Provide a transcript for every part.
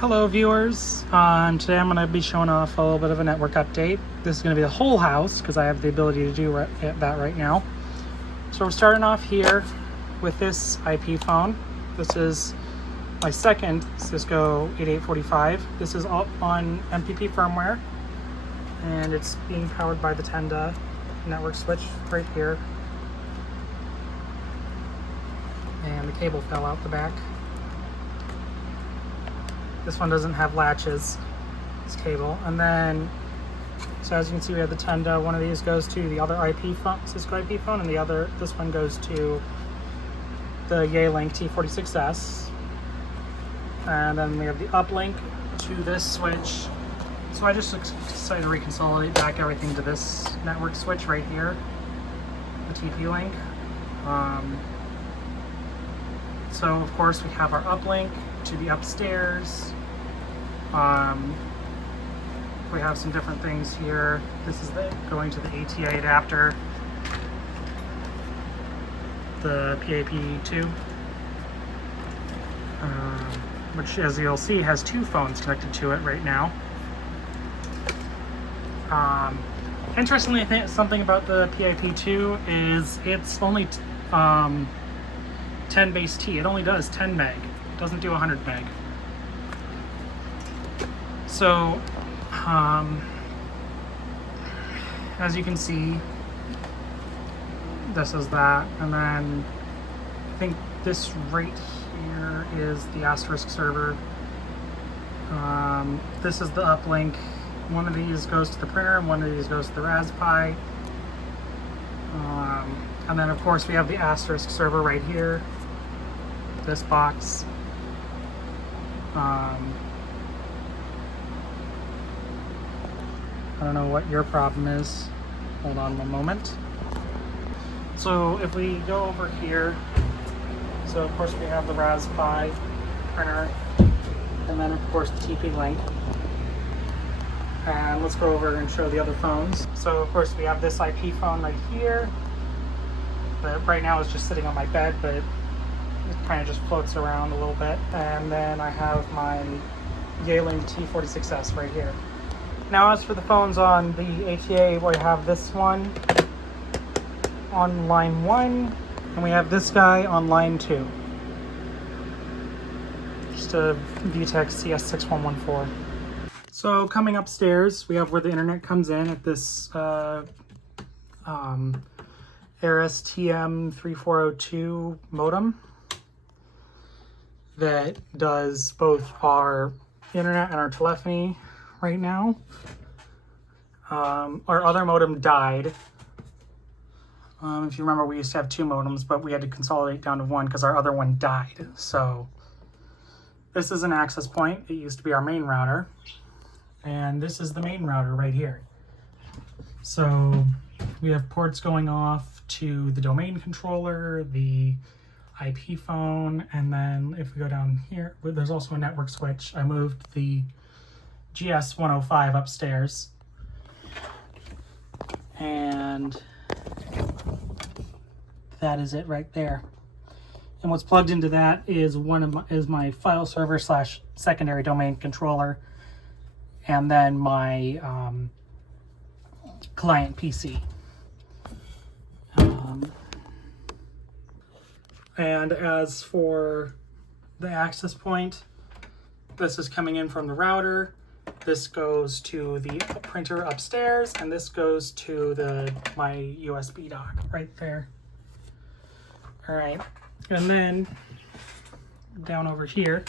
Hello viewers, today I'm going to be showing off a little bit of a network update. This is going to be the whole house because I have the ability to do that right now. So we're starting off here with this IP phone. This is my second Cisco 8845. This is all on MPP firmware and it's being powered by the Tenda network switch right here. And the cable fell out the back. This one doesn't have latches, this cable. And then, so as you can see, we have the Tenda. One of these goes to the other IP phone, Cisco IP phone, and this one goes to the Yealink T46S. And then we have the uplink to this switch. So I just decided to reconsolidate back everything to this network switch right here, the TP-Link. So of course we have our uplink to the upstairs. We have some different things here. This is going to the ATA adapter, the PAP2, which, as you'll see, has two phones connected to it right now. Interestingly, I think something about the PAP2 is it's only 10 base T. It only does 10 meg. It doesn't do 100 meg. So, as you can see, this is that. And then I think this right here is the Asterisk server. This is the uplink. One of these goes to the printer and one of these goes to the Raspberry Pi. And then of course we have the Asterisk server right here. This box. I don't know what your problem is. Hold on one moment. So if we go over here, so of course we have the Raspberry Pi printer, and then of course the TP-Link. And let's go over and show the other phones. So of course we have this IP phone right here, but right now it's just sitting on my bed, but it kind of just floats around a little bit. And then I have my Yealink T46S right here. Now as for the phones on the ATA, we have this one on line 1, and we have this guy on line 2. Just a VTech CS6114. So coming upstairs, we have where the internet comes in at this Asterisk TM3402 modem that does both our internet and our telephony right now. Our other modem died. If you remember, we used to have two modems, but we had to consolidate down to one because our other one died. So this is an access point. It used to be our main router. And this is the main router right here. So we have ports going off to the domain controller, the IP phone, and then if we go down here, there's also a network switch. I moved the GS105 upstairs. And that is it right there. And what's plugged into that is my file server / secondary domain controller, and then my client PC. And as for the access point, this is coming in from the router. This goes to the printer upstairs, and this goes to my USB dock right there. All right, and then down over here,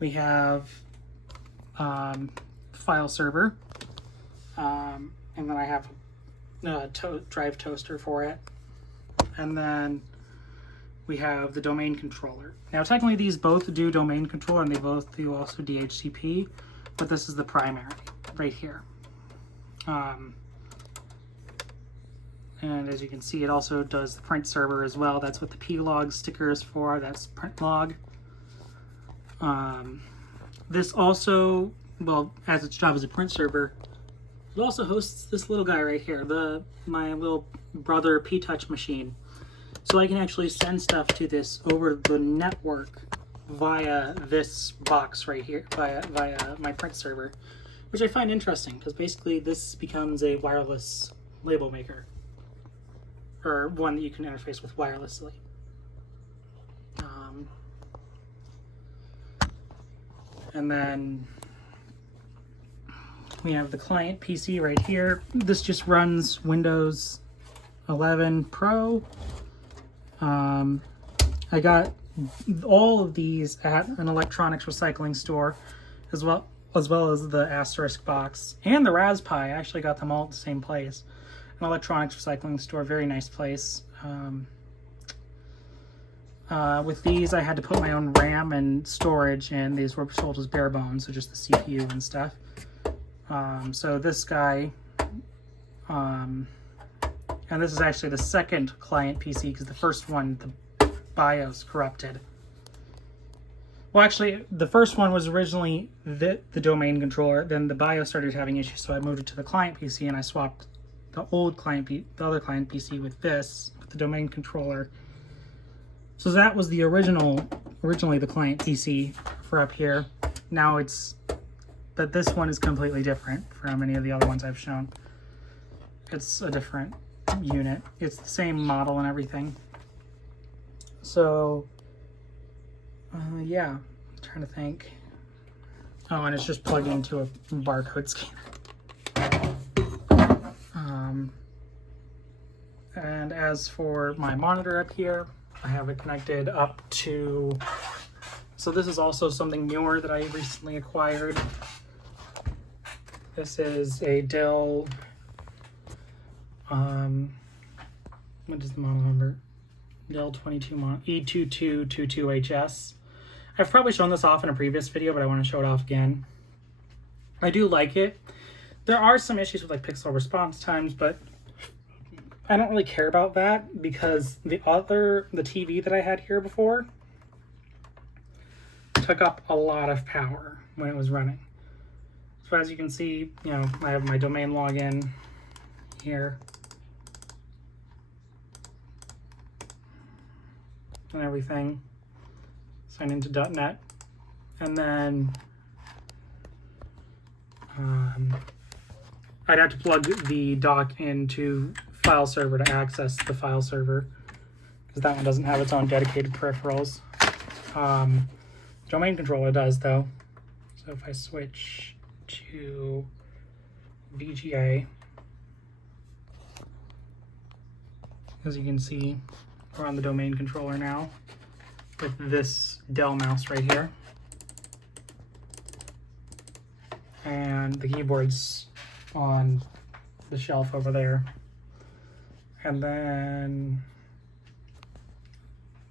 we have file server, and then I have a drive toaster for it, and then we have the domain controller. Now technically these both do domain controller and they both do also DHCP, but this is the primary right here. And as you can see, it also does the print server as well. That's what the plog sticker is for. That's print log. This also, well, as its job as a print server, it also hosts this little guy right here, my little brother P-Touch machine. So I can actually send stuff to this over the network via this box right here, via my print server, which I find interesting because basically this becomes a wireless label maker, or one that you can interface with wirelessly. And then we have the client PC right here. This just runs Windows 11 Pro. I got all of these at an electronics recycling store, as well as the Asterisk box and the Raspberry. I actually got them all at the same place, an electronics recycling store. Very nice place. With these, I had to put my own RAM and storage, and these were sold as bare bones, so just the CPU and stuff. So this guy, and this is actually the second client PC because the first one, the BIOS corrupted. Well, actually, the first one was originally the domain controller. Then the BIOS started having issues, so I moved it to the client PC, and I swapped the other client PC with this, with the domain controller. So that was the originally the client PC for up here. Now but this one is completely different from any of the other ones I've shown. It's a different unit. It's the same model and everything. So, yeah, I'm trying to think. Oh, and it's just plugged into a barcode scanner. And as for my monitor up here, I have it connected up to, so this is also something newer that I recently acquired. This is a Dell, what is the model number? Dell E2222HS. I've probably shown this off in a previous video, but I want to show it off again. I do like it. There are some issues with like pixel response times, but I don't really care about that because the TV that I had here before took up a lot of power when it was running. So as you can see, you know, I have my domain login here and everything. Sign into .NET, and then I'd have to plug the dock into file server to access the file server because that one doesn't have its own dedicated peripherals. Domain controller does though. So if I switch to VGA, as you can see, we're on the domain controller now with this Dell mouse right here. And the keyboard's on the shelf over there. And then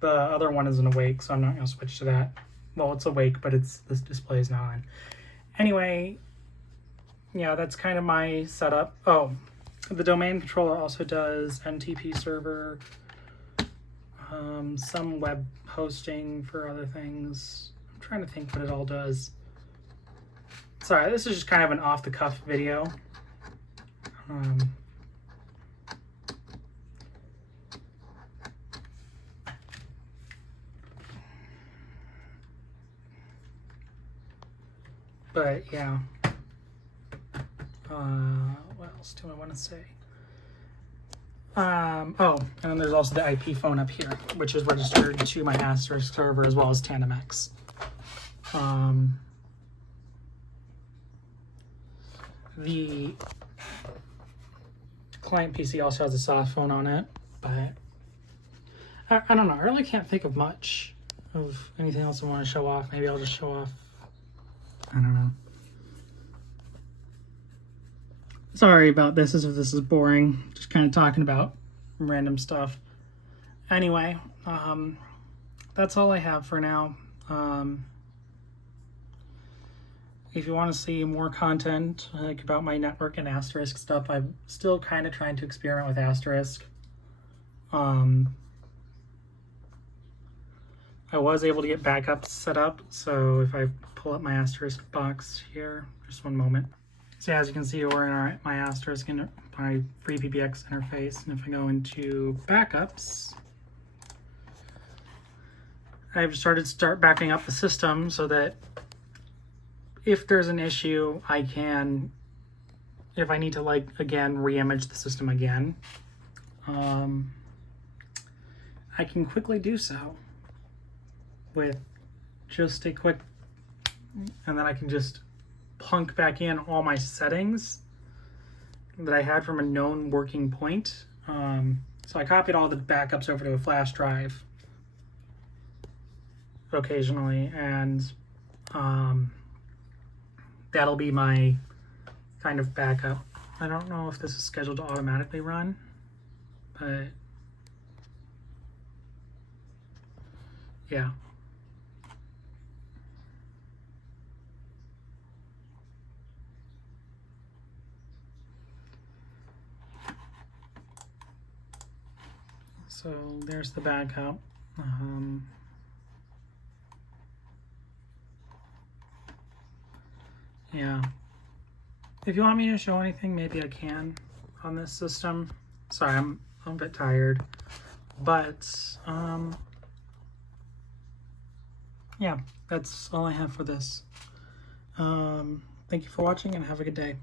the other one isn't awake, so I'm not going to switch to that. Well, it's awake, but this display is not on. Anyway, yeah, that's kind of my setup. Oh, the domain controller also does NTP server, some web hosting for other things. I'm trying to think what it all does. Sorry, this is just kind of an off-the-cuff video. But yeah, what else do I want to say? Oh, and then there's also the IP phone up here, which is registered to my Asterisk server as well as TandemX. The client PC also has a soft phone on it, but I don't know. I really can't think of much of anything else I want to show off. Maybe I'll just show off, I don't know. Sorry about this if this is boring. Just kind of talking about random stuff. Anyway, that's all I have for now. If you want to see more content like about my network and Asterisk stuff, I'm still kind of trying to experiment with Asterisk. I was able to get backups set up, so if I pull up my Asterisk box here, just one moment. So as you can see, we're in my Asterisk my FreePBX interface, and if I go into backups, I've start backing up the system so that if there's an issue, I can, if I need to like again re-image the system again, I can quickly do so with just a quick, and then I can just plunk back in all my settings that I had from a known working point. So I copied all the backups over to a flash drive occasionally, and that'll be my kind of backup. I don't know if this is scheduled to automatically run, but yeah. So there's the backup. Yeah. If you want me to show anything, maybe I can on this system. Sorry, I'm a bit tired. But, yeah, that's all I have for this. Thank you for watching and have a good day.